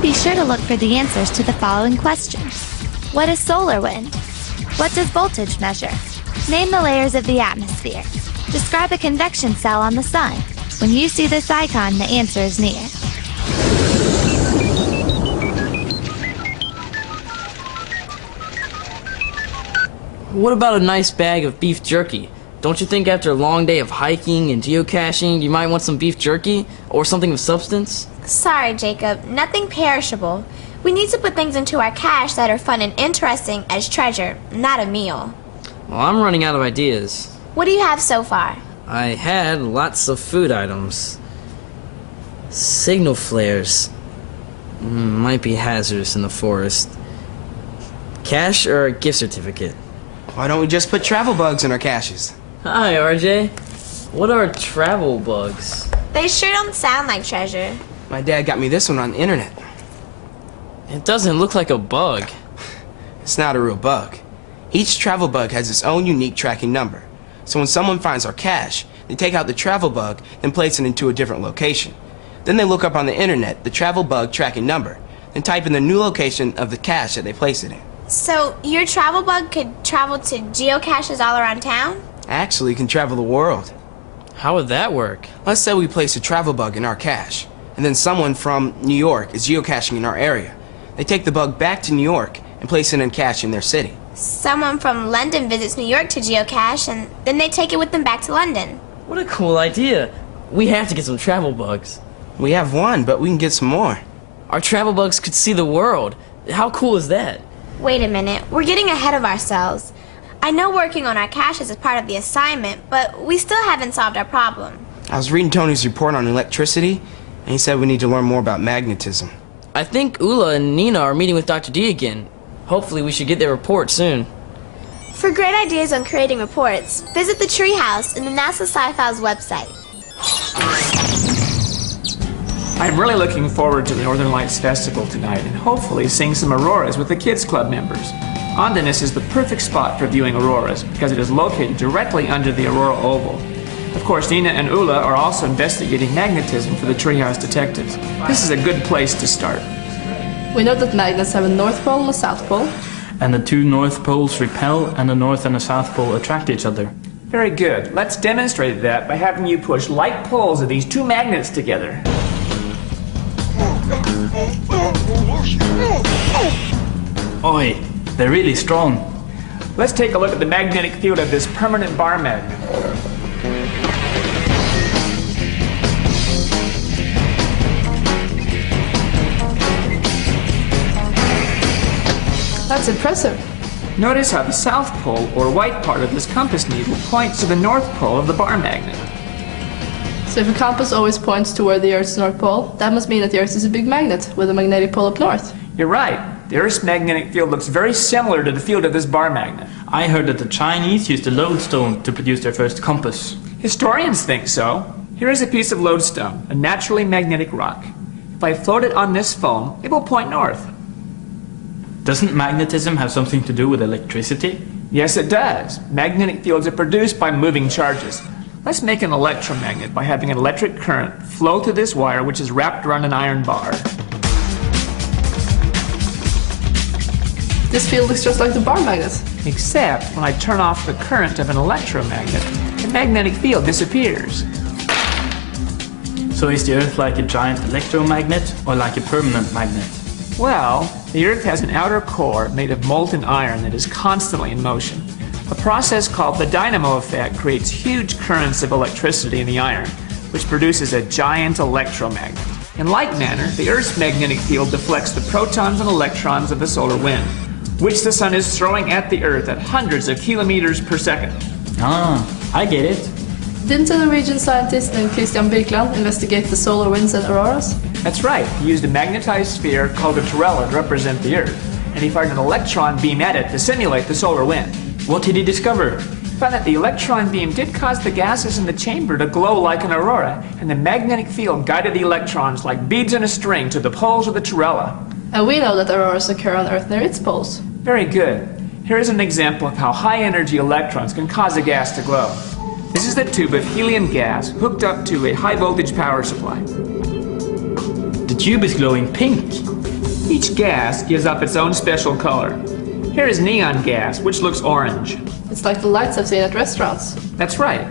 Be sure to look for the answers to the following questions. What is solar wind? What does voltage measure? Name the layers of the atmosphere. Describe a convection cell on the sun. When you see this icon, the answer is near. What about a nice bag of beef jerky? Don't you think after a long day of hiking and geocaching, you might want some beef jerky or something of substance? Sorry, Jacob. Nothing perishable. We need to put things into our cache that are fun and interesting as treasure, not a meal. Well, I'm running out of ideas. What do you have so far? I had lots of food items. Signal flares. Might be hazardous in the forest. Cash or a gift certificate? Why don't we just put travel bugs in our caches? Hi, RJ. What are travel bugs? They sure don't sound like treasure. My dad got me this one on the internet. It doesn't look like a bug. It's not a real bug. Each travel bug has its own unique tracking number. So when someone finds our cache, they take out the travel bug and place it into a different location. Then they look up on the internet the travel bug tracking number, then type in the new location of the cache that they place it in. So your travel bug could travel to geocaches all around town? Actually, it can travel the world. How would that work? Let's say we place a travel bug in our cache, and then someone from New York is geocaching in our area. They take the bug back to New York and place it in a cache in their city. Someone from London visits New York to geocache, and then they take it with them back to London. What a cool idea. We have to get some travel bugs. We have one, but we can get some more. Our travel bugs could see the world. How cool is that? Wait a minute, we're getting ahead of ourselves. I know working on our caches is part of the assignment, but we still haven't solved our problem. I was reading Tony's report on electricity, and he said we need to learn more about magnetism. I think Ula and Nina are meeting with Dr. D again. Hopefully we should get their report soon. For great ideas on creating reports, visit the Treehouse in the NASA Sci-Files website. I'm really looking forward to the Northern Lights Festival tonight and hopefully seeing some auroras with the Kids Club members. Ondeness is the perfect spot for viewing auroras because it is located directly under the Aurora Oval. Of course, Nina and Ula are also investigating magnetism for the Treehouse detectives. This is a good place to start. We know that magnets have a north pole and a south pole. And the two north poles repel and the north and the south pole attract each other. Very good. Let's demonstrate that by having you push like poles of these two magnets together. Oi, they're really strong. Let's take a look at the magnetic field of this permanent bar magnet. That's impressive. Notice how the south pole, or white part of this compass needle, points to the north pole of the bar magnet. So if a compass always points toward the Earth's north pole, that must mean that the Earth is a big magnet with a magnetic pole up north. You're right. The Earth's magnetic field looks very similar to the field of this bar magnet. I heard that the Chinese used the lodestone to produce their first compass. Historians think so. Here is a piece of lodestone, a naturally magnetic rock. If I float it on this foam, it will point north. Doesn't magnetism have something to do with electricity? Yes, it does. Magnetic fields are produced by moving charges. Let's make an electromagnet by having an electric current flow through this wire which is wrapped around an iron bar. This field looks just like the bar magnet. Except when I turn off the current of an electromagnet, the magnetic field disappears. So is the Earth like a giant electromagnet or like a permanent magnet? Well, the Earth has an outer core made of molten iron that is constantly in motion. A process called the dynamo effect creates huge currents of electricity in the iron, which produces a giant electromagnet. In like manner, the Earth's magnetic field deflects the protons and electrons of the solar wind, which the sun is throwing at the Earth at hundreds of kilometers per second. Ah, I get it. Didn't a Norwegian scientist named Christian Birkeland investigate the solar winds and auroras? That's right. He used a magnetized sphere called a torella to represent the Earth, and he fired an electron beam at it to simulate the solar wind. What did he discover? He found that the electron beam did cause the gases in the chamber to glow like an aurora, and the magnetic field guided the electrons like beads in a string to the poles of the torella. And we know that auroras occur on Earth near its poles. Very good. Here is an example of how high-energy electrons can cause a gas to glow. This is the tube of helium gas hooked up to a high-voltage power supply. The tube is glowing pink. Each gas gives off its own special color. Here is neon gas, which looks orange. It's like the lights I've seen at restaurants. That's right.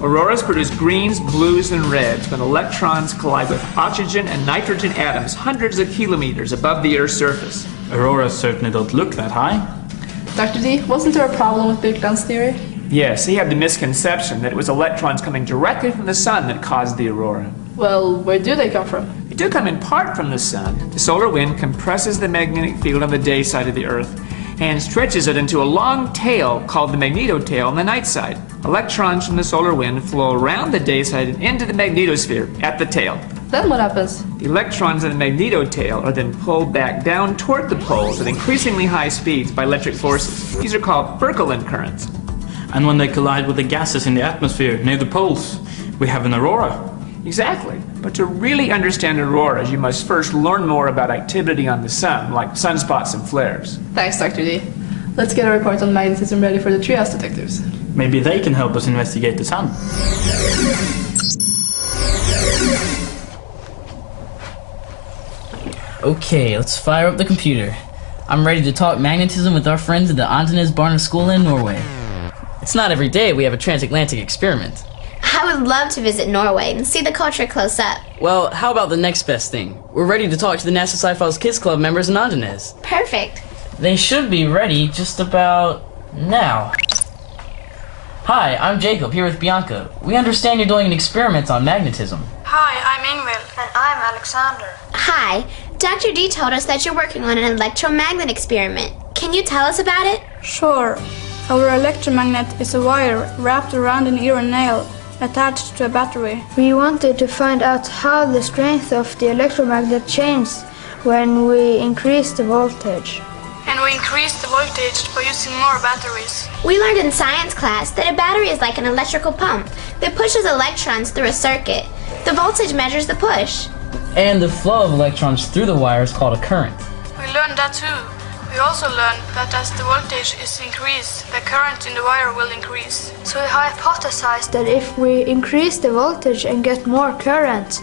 Auroras produce greens, blues, and reds when electrons collide with oxygen and nitrogen atoms hundreds of kilometers above the Earth's surface. Auroras certainly don't look that high. Dr. D, wasn't there a problem with Big Guns theory? Yes, he had the misconception that it was electrons coming directly from the sun that caused the aurora. Well, where do they come from? They do come in part from the sun. The solar wind compresses the magnetic field on the day side of the Earth and stretches it into a long tail called the magnetotail on the night side. Electrons from the solar wind flow around the day side and into the magnetosphere at the tail. Then what happens? The electrons in the magnetotail are then pulled back down toward the poles at increasingly high speeds by electric forces. These are called Birkeland currents. And when they collide with the gases in the atmosphere near the poles, we have an aurora. Exactly. But to really understand auroras, you must first learn more about activity on the sun, like sunspots and flares. Thanks, Dr. D. Let's get a report on magnetism ready for the treehouse detectives. Maybe they can help us investigate the sun. Okay, let's fire up the computer. I'm ready to talk magnetism with our friends at the Andenes Barna School in Norway. It's not every day we have a transatlantic experiment. I would love to visit Norway and see the culture close up. Well, how about the next best thing? We're ready to talk to the NASA Sci-Files Kids Club members in Andenes. Perfect. They should be ready just about now. Hi, I'm Jacob, here with Bianca. We understand you're doing an experiment on magnetism. Hi, I'm Ingvild. And I'm Alexander. Hi. Dr. D told us that you're working on an electromagnet experiment. Can you tell us about it? Sure. Our electromagnet is a wire wrapped around an iron nail attached to a battery. We wanted to find out how the strength of the electromagnet changes when we increase the voltage. And we increase the voltage by using more batteries. We learned in science class that a battery is like an electrical pump that pushes electrons through a circuit. The voltage measures the push. And the flow of electrons through the wire is called a current. We learned that too. We also learned that as the voltage is increased, the current in the wire will increase. So we hypothesized that if we increase the voltage and get more current,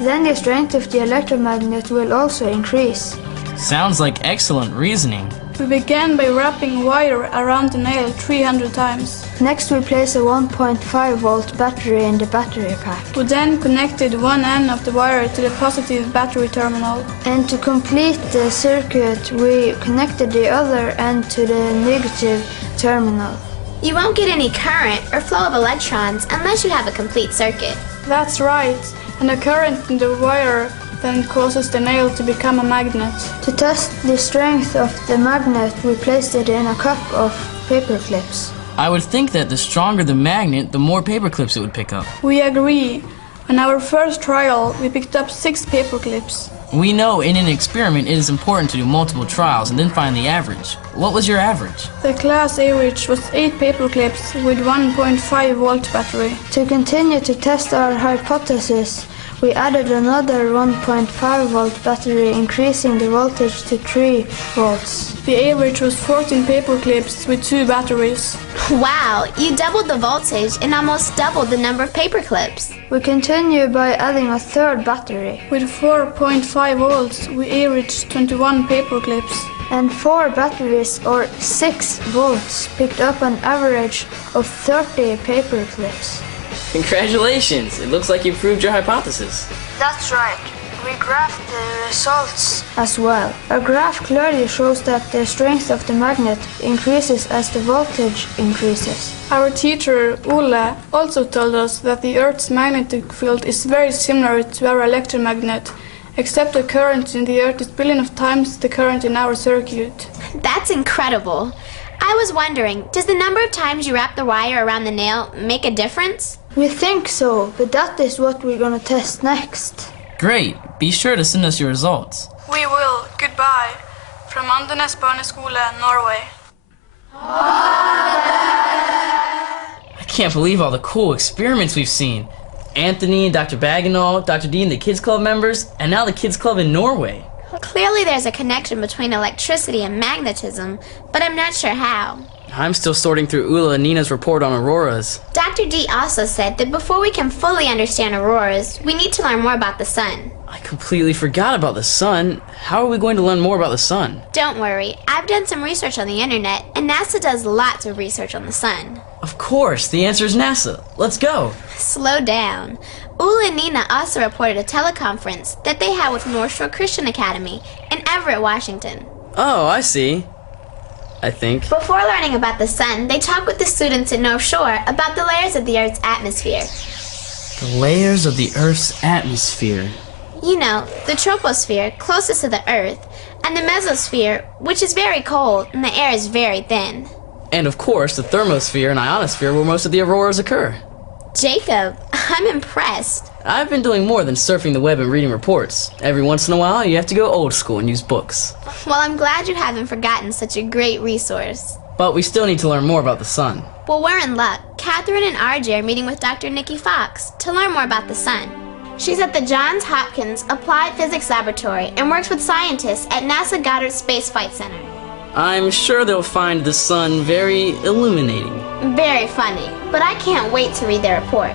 then the strength of the electromagnet will also increase. Sounds like excellent reasoning. We began by wrapping wire around the nail 300 times. Next we place a 1.5 volt battery in the battery pack. We then connected one end of the wire to the positive battery terminal. And to complete the circuit, we connected the other end to the negative terminal. You won't get any current or flow of electrons unless you have a complete circuit. That's right. And the current in the wire then causes the nail to become a magnet. To test the strength of the magnet, we placed it in a cup of paper clips. I would think that the stronger the magnet, the more paper clips it would pick up. We agree. On our first trial, we picked up 6 paper clips. We know in an experiment it is important to do multiple trials and then find the average. What was your average? The class average was 8 paper clips with 1.5 volt battery. To continue to test our hypothesis, we added another 1.5 volt battery, increasing the voltage to 3 volts. The average was 14 paper clips with 2 batteries. Wow, you doubled the voltage and almost doubled the number of paper clips. We continue by adding a third battery. With 4.5 volts, we averaged 21 paper clips. And 4 batteries, or 6 volts, picked up an average of 30 paper clips. Congratulations! It looks like you proved your hypothesis. That's right. We graphed the results as well. A graph clearly shows that the strength of the magnet increases as the voltage increases. Our teacher, Ole, also told us that the Earth's magnetic field is very similar to our electromagnet, except the current in the Earth is billion of times the current in our circuit. That's incredible. I was wondering, does the number of times you wrap the wire around the nail make a difference? We think so, but that is what we're gonna test next. Great. Be sure to send us your results. We will. Goodbye. From Andenes Barneskole, Norway. I can't believe all the cool experiments we've seen. Anthony and Dr. Bagenal, Dr. D and the Kids Club members, and now the Kids Club in Norway. Clearly there's a connection between electricity and magnetism, but I'm not sure how. I'm still sorting through Ula and Nina's report on auroras. Dr. D also said that before we can fully understand auroras, we need to learn more about the sun. I completely forgot about the sun. How are we going to learn more about the sun? Don't worry, I've done some research on the internet, and NASA does lots of research on the sun. Of course, the answer is NASA. Let's go. Slow down. Ula and Nina also reported a teleconference that they had with North Shore Christian Academy in Everett, Washington. Oh, I see. I think. Before learning about the sun, they talked with the students at North Shore about the layers of the Earth's atmosphere. The layers of the Earth's atmosphere. You know, the troposphere, closest to the Earth, and the mesosphere, which is very cold and the air is very thin. And of course, the thermosphere and ionosphere where most of the auroras occur. Jacob, I'm impressed. I've been doing more than surfing the web and reading reports. Every once in a while, you have to go old school and use books. Well, I'm glad you haven't forgotten such a great resource. But we still need to learn more about the sun. Well, we're in luck. Catherine and RJ are meeting with Dr. Nikki Fox to learn more about the sun. She's at the Johns Hopkins Applied Physics Laboratory and works with scientists at NASA Goddard Space Flight Center. I'm sure they'll find the sun very illuminating. Very funny, but I can't wait to read their report.